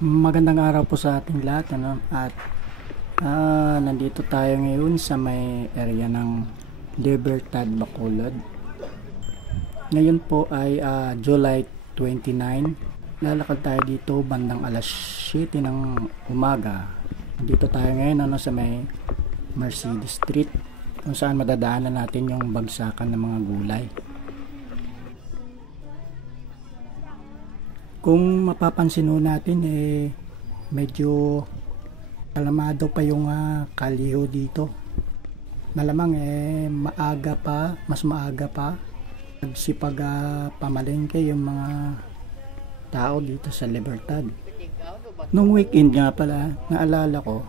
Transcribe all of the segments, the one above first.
Magandang araw po sa ating lahat, at nandito tayo ngayon sa may area ng Libertad, Bacolod. Ngayon po ay July 29. Lalakad tayo dito bandang alas 7 ng umaga. Dito tayo ngayon sa may Mercedes Street, kung saan madadaanan natin yung bagsakan ng mga gulay. Kung mapapansin natin, medyo kalamado pa yung kaliho dito. Malamang mas maaga pa nagsipag pamalengke yung mga tao dito sa Libertad. Nung weekend nga pala, naalala ko,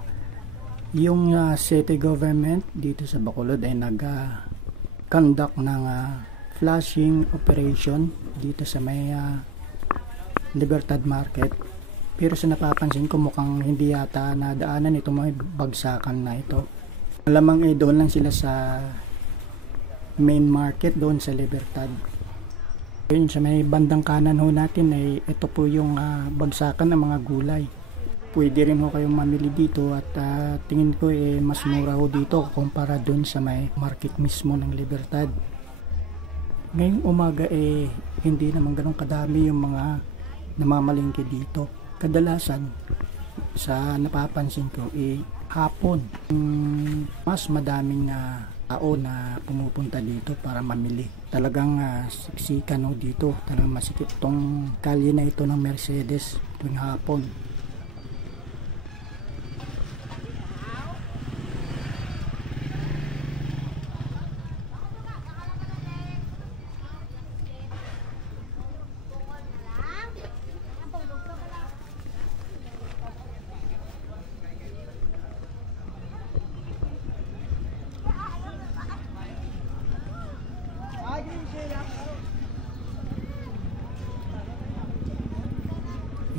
yung city government dito sa Bacolod ay nag-conduct ng flashing operation dito sa may Libertad Market, pero sa napapansin ko mukhang hindi yata nadaanan itong mga bagsakan na ito. Alamang doon lang sila sa main market doon sa Libertad. Yun, sa may bandang kanan ho natin ito po yung bagsakan ng mga gulay. Pwede rin ho kayong mamili dito at tingin ko mas mura ho dito kumpara doon sa may market mismo ng Libertad. Ngayong umaga hindi naman ganun kadami yung mga namamalingki dito. Kadalasan sa napapansin ko hapon mas madaming tao na pumupunta dito para mamili. Talagang siksikan dito, talagang masikip tong kalye na ito ng Mercedes tuwing hapon.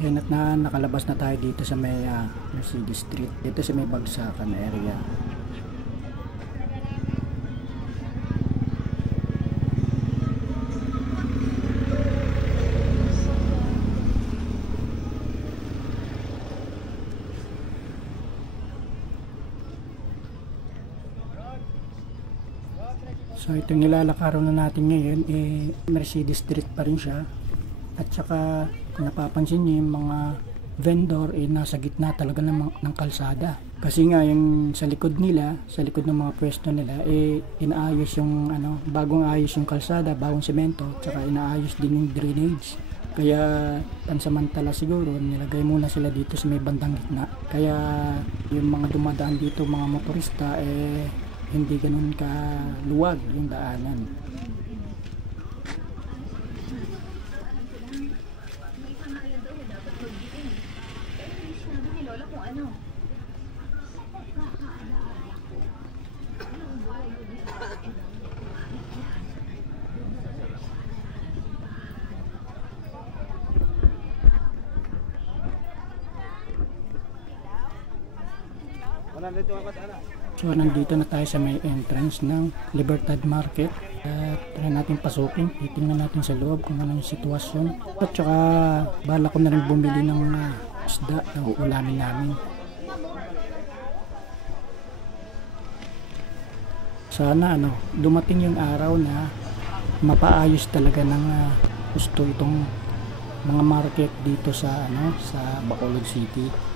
Yan, at nakalabas na tayo dito sa may Mercedes Street, dito sa may bagsakan area. So itong nilalakaran na natin ngayon Mercedes Street pa rin siya. At saka kung napapansin niyo yung mga vendor nasa gitna talaga ng kalsada. Kasi nga yung sa likod nila, sa likod ng mga pwesto nila inaayos yung bagong ayos yung kalsada, bagong semento, at saka inaayos din yung drainage. Kaya pansamantala siguro nilagay muna sila dito sa may bandang gitna. Kaya yung mga dumadaan dito, mga motorista hindi ganun ka luwag yung daanan. So nandito na tayo sa may entrance ng Libertad Market at try natin pasukin, titingnan natin sa loob kung ano yung sitwasyon. At saka bala ko na rin bumili ng isda na uulamin namin. Sana dumating yung araw na mapaayos talaga ng gusto itong mga market dito sa sa Bacolod City.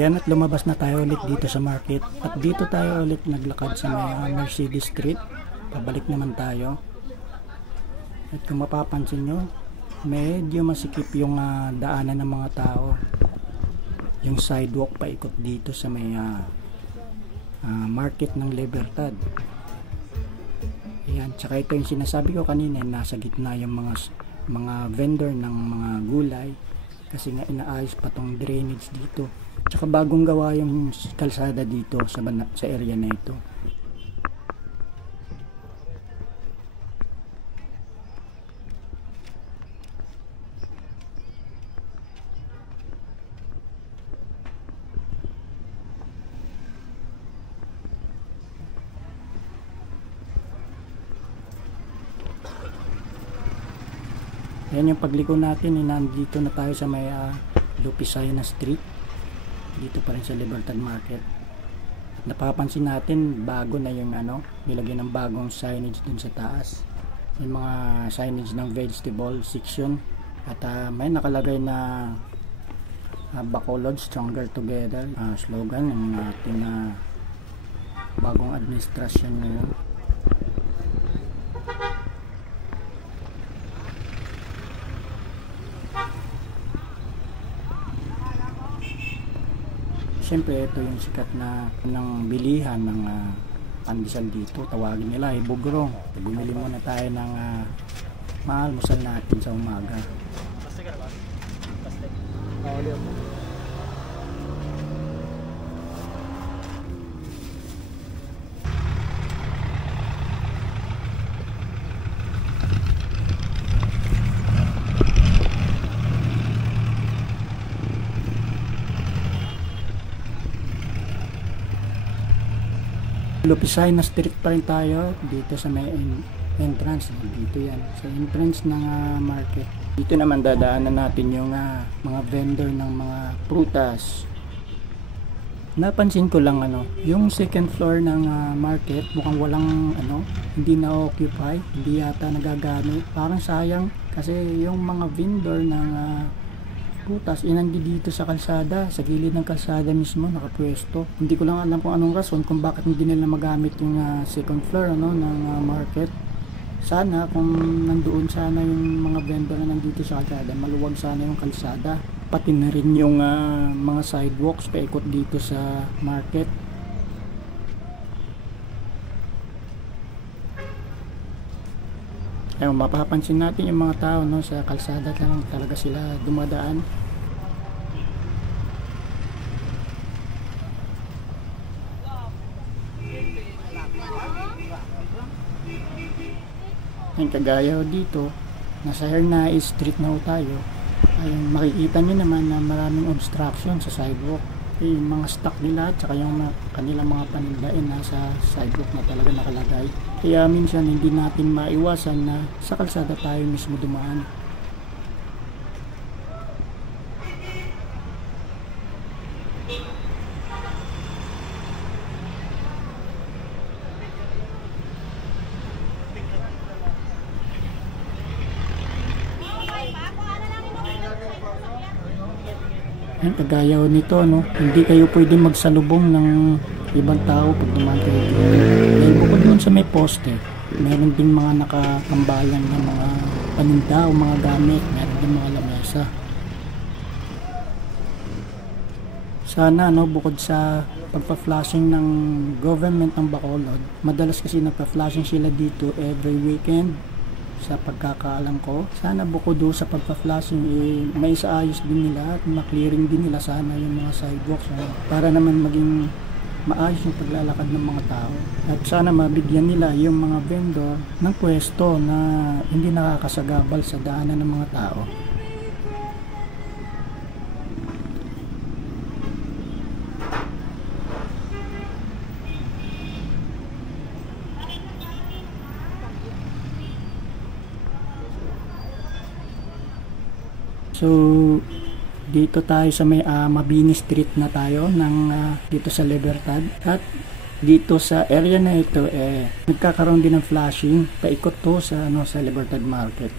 Yan, at lumabas na tayo ulit dito sa market. At dito tayo ulit naglakad sa may Mercedes Street. Pabalik naman tayo. At kung mapapansin nyo, medyo masikip yung daanan ng mga tao. Yung sidewalk paikot dito sa may market ng Libertad. Ayan, tsaka ito yung sinasabi ko kanina, nasa gitna yung mga vendor ng mga gulay. Kasi nga inaayos pa tong drainage dito. Tsaka bagong gawa yung kalsada dito sa area na ito. Yan yung pagliko natin, nandito na tayo sa may Lupisay na Street. Dito pa rin sa Libertad Market. At napapansin natin, bago na yung nilagyan ng bagong signage dun sa taas. Yung mga signage ng vegetable section. At may nakalagay na Bacolod, Stronger Together. Slogan ng ating bagong administrasyon ngayon. Siyempre ito yung sikat na ng bilihan ng pandesal dito, tawagin nila ay bugrong. Bumili muna tayo ng maalmusal natin sa umaga. Lupisay na street pa rin tayo dito sa may entrance. Dito yan sa entrance ng market. Dito naman dadaanan natin yung mga vendor ng mga prutas. Napansin ko lang yung second floor ng market mukhang walang hindi na occupy, hindi yata nagagamit. Parang sayang kasi yung mga vendor ng prutas inandi dito sa kalsada, sa gilid ng kalsada mismo nakapwesto. Hindi ko lang alam kung anong rason kung bakit hindi nila magamit yung second floor ng market. Sana kung nandoon sana yung mga vendor na nandito sa kalsada, maluwag sana yung kalsada, pati na rin yung mga sidewalks paikot dito sa market. Ayun, mapapansin natin yung mga tao sa kalsada lang talaga sila dumadaan. Ayun, kagaya dito, nasa Hernay Street na ho tayo. Ayun, makikita nyo naman na maraming obstruction sa sidewalk. Yung mga stock nila at saka yung kanilang mga panindain nasa sidewalk na talaga nakalagay. Kaya minsan hindi natin maiwasan na sa kalsada tayo mismo dumaan. Yan, kagaya nito, no? Hindi kayo pwedeng magsalubong ng ibang tao pag dumaan kayo dito. Dahil bukod doon sa may poste, meron din mga nakakambalan ng mga paninda o mga gamit, meron din mga lamesa. Sana, no, bukod sa pagpa-flashing ng government ng Bacolod, madalas kasi nagpa-flashing sila dito every weekend. Sa pagkakaalam ko, sana bukod doon sa pagpa-flashing, may isaayos din nila at ma-clearing din nila sana yung mga sidewalks, para naman maging maayos yung paglalakad ng mga tao. At sana mabigyan nila yung mga vendor ng pwesto na hindi nakakasagabal sa daanan ng mga tao. So, dito tayo sa may Mabini Street na tayo dito sa Libertad. At dito sa area na ito, nagkakaroon din ng flashing. Paikot to sa Libertad Market.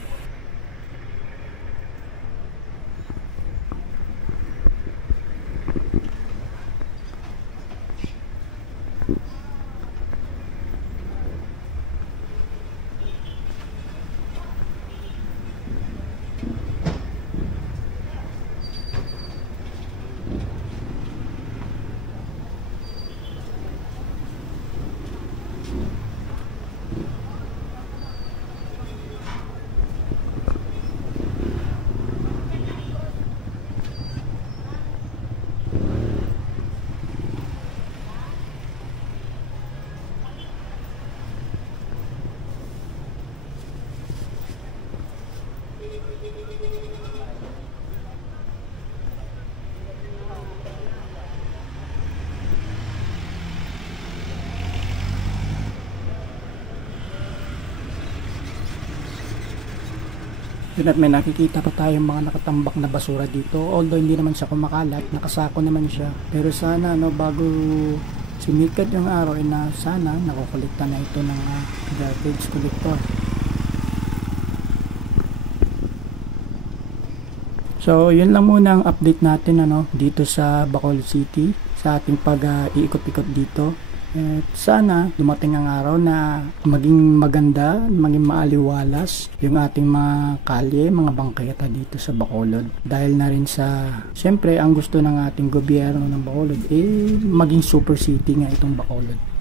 Yun, at may nakikita pa tayong mga nakatambak na basura dito, although hindi naman siya kumakalat, nakasako naman siya. Pero sana bago sumikat yung araw, na sana nakukulikta na ito ng garbage collector. So yun lang muna ang update natin dito sa Bacolod City, sa ating pag-iikot-ikot dito. At sana dumating ang araw na maging maganda, maging maaliwalas yung ating mga kalye, mga bangketa dito sa Bacolod. Dahil na rin sa, siyempre ang gusto ng ating gobyerno ng Bacolod, maging super city nga itong Bacolod.